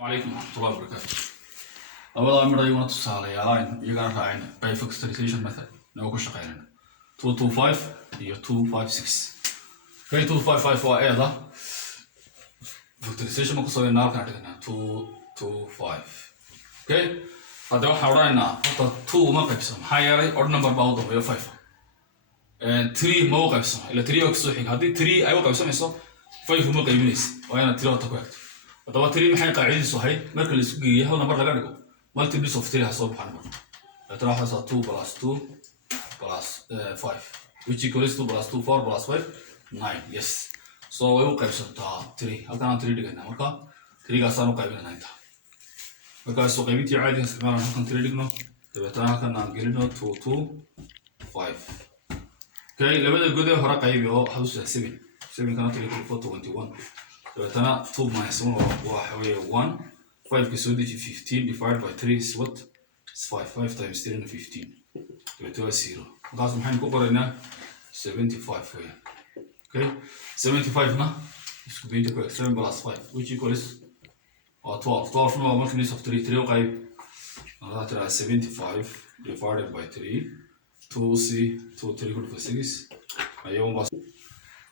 عليكم ورحمة الله وبركاته. labada mid ayuuna tusaalayaalayn iyagana raacayna by factorization method nagu ku shaqeynayna 225 iyo 256. Okay, 255 waa eeda factorization ma ku sameynaa halkan dhigana 225. Okay, hadda waxaan odhanaynaa horta 2 ma qaybsamo maxaa yeelay odd number baa u dambeeya 5 and 3 ma u qaybsamo ila 3 oo kasoo xiga haddii 3 ay u qaybsamayso 5 uma qaybinaysa waa inaad 3 horta ku egto haddaba 3 maxay qaacidadiisu ahayd marka la isku geeyo hal number laga dhigo multiples of 3 has over number. That has 2 plus 2 plus 5, which equals 2 plus 2, 4 plus 5, 9. Yes. So we will calculate 3. How can I 3 again? Okay. 3 gas are okay with 9. Because so we will add this. How can 3 again? The better can I get it 2, 2, 5. Okay. Level the good. How can I be? How to 7? 7 cannot take it for 21. The better 2 minus 1 1. 5 is 15 divided by 3 is what? It's 5. 5 times 3 and 15. So 0. Because we have to 75 here. Okay? 75 now is going to be 7 plus 5, which equals 12. 12 from our multiples of 3. 3 okay. That is 75 divided by 3. 2c 2 3 equal to 6. I almost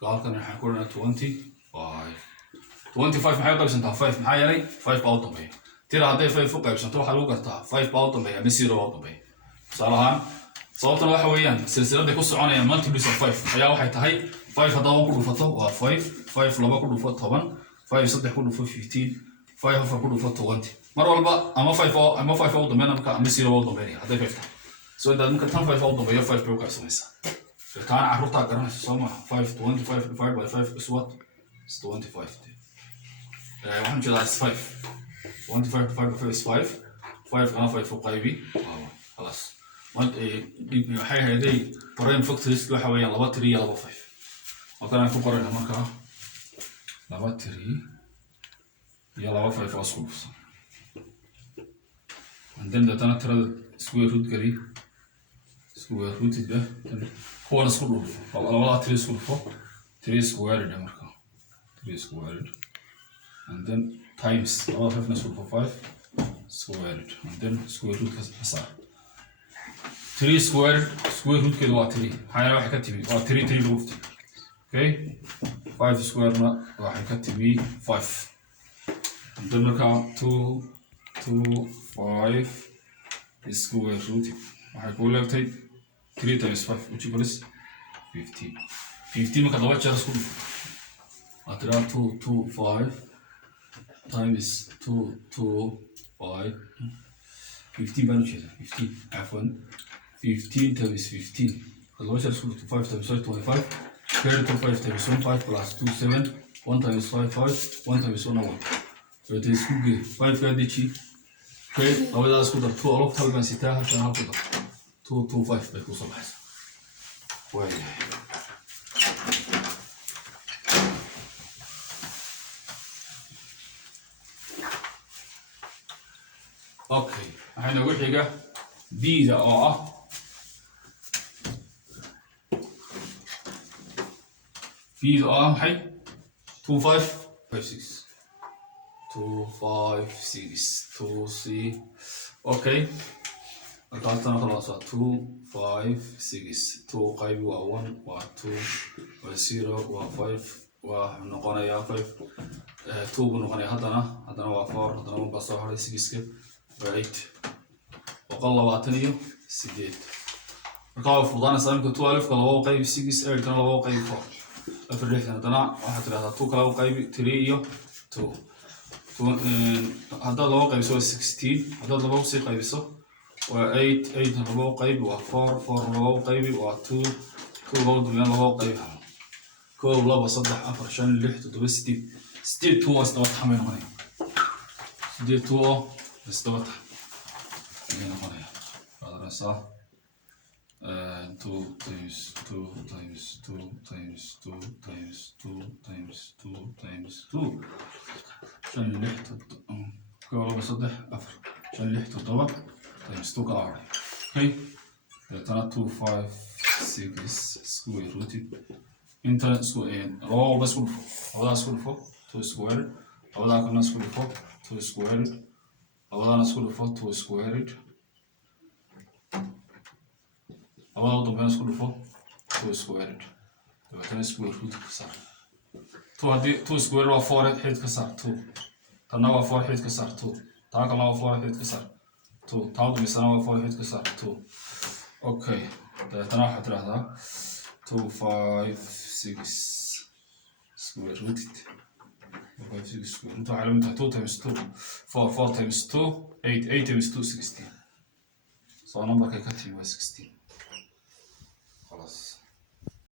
got 25. 25 maxay qaybsantaa 5 maxaa yeelay 5 baa u dambeeya tira hadday 5 u qaybsanto waxaa lagu gartaa 5 baa u dambeeya ama 0 baa u dambeeya tusaale ahaan sababtana waxa weeyaan silsiladda ku soconaya multiples of 5 ayaa waxay tahay 5 haddaba ku dhufato waa 5 5 laba ku dhufo 10 5 saddex ku dhufo 15 5 afar ku dhufo 20 mar walba ama 5 u dambeeya marka ama 0 u dambeeya hadday 5 tahay so intaad marka tan 5 u dambeeya 5 bay u qaybsamaysaa taana carruurtaa garanaysa soo maha 5 25 divided by 5 is what is 25 1 July is 5. 25 divided by 5 is 5. 5 and 5 for قايبي. خلاص. ما حي هذي قرين فكتوريس كل حوالي لبا 3 لبا 5. مثلا في قرين هناك لبا 3 لبا 5 أصل. عندنا ده ترى سكوير روت قري. سكوير روت ده هو نسكوير. لبا 3 سكوير 3 سكوير ده مركا. 3 سكوير. And then times all of f for 5 squared and then square root كسر 3 squared square root كده هو 3 هاي راح يكتب 3 3 root okay 5 squared راح يكتب 5 and then look at 2 5 square root راح يقول لك 3 times 5 which equals 15 15 ما كده وجه سكول أترى 2 5 times 2 2 5 15 بنوشة 15 عفوا 15 times 15 خلاص أسكت 5 times 5 25 carry to 5 times 1 5 plus 2 7 1 times 5 5 1 times 1 1 so it is good 5 كده شيء okay أول أسكت 2 ألف هل بنسيتها عشان هاخد 2 2 5 بيكون صباح وين اوكي waxayna ugu xiga b-da oo ah b-da oo ah maxay 2556 2c okay markaasna khalaas 256 2 qayb waa 1 waa 2 waa 0 waa 5 waa noqonaya 5 2 buu noqonaya haddana waa 4 haddana waa soo haray 6 right وقال واتنيو سجيت ركاب فضان سامك 12 كلا هو قيب 6 8 كلا هو قيب 4 افرح هذا واحد 3 2 كلا هو قيب 3 يو 2 هذا هو قيب 16 هذا هو قيب 8 8 هو قيب و 4 هو قيب و 2 هو دميان هو قيب كل لبا صدح افر شان اللي حتى 60 2 استوت حمين هنا 2 استوت هنا هنا هذا صح 2 times 2 times 2 times 2 times 2 times 2 times 2 عشان اللي كله بصدق أفر عشان اللي طبعا times 2 كعاري okay ترى 2 5 6 square root انت سكوير روح بس كله فوق هذا سكوير فوق 2 square هذا كنا سكوير فوق 2 squared labadana isku dhufo 2 squared labada u dambeeyana isku dhufo 2 squared dabeetana square root ka saar 2 haddii 2 squared waa 4 xidid ka saar 2 tanna waa 4 xidid ka saar 2 taa kalena waa 4 xidid ka saar 2 taa u dambeysana waa 4 xidid ka saar 2 okay dabeetana waxaad tidhaahdaa 2 5 6 square rooted 5 6 square root waxay la mid tahay 2 times 2 4 4 times 2 8 8 times 2 16 so numberka ka timi waa 16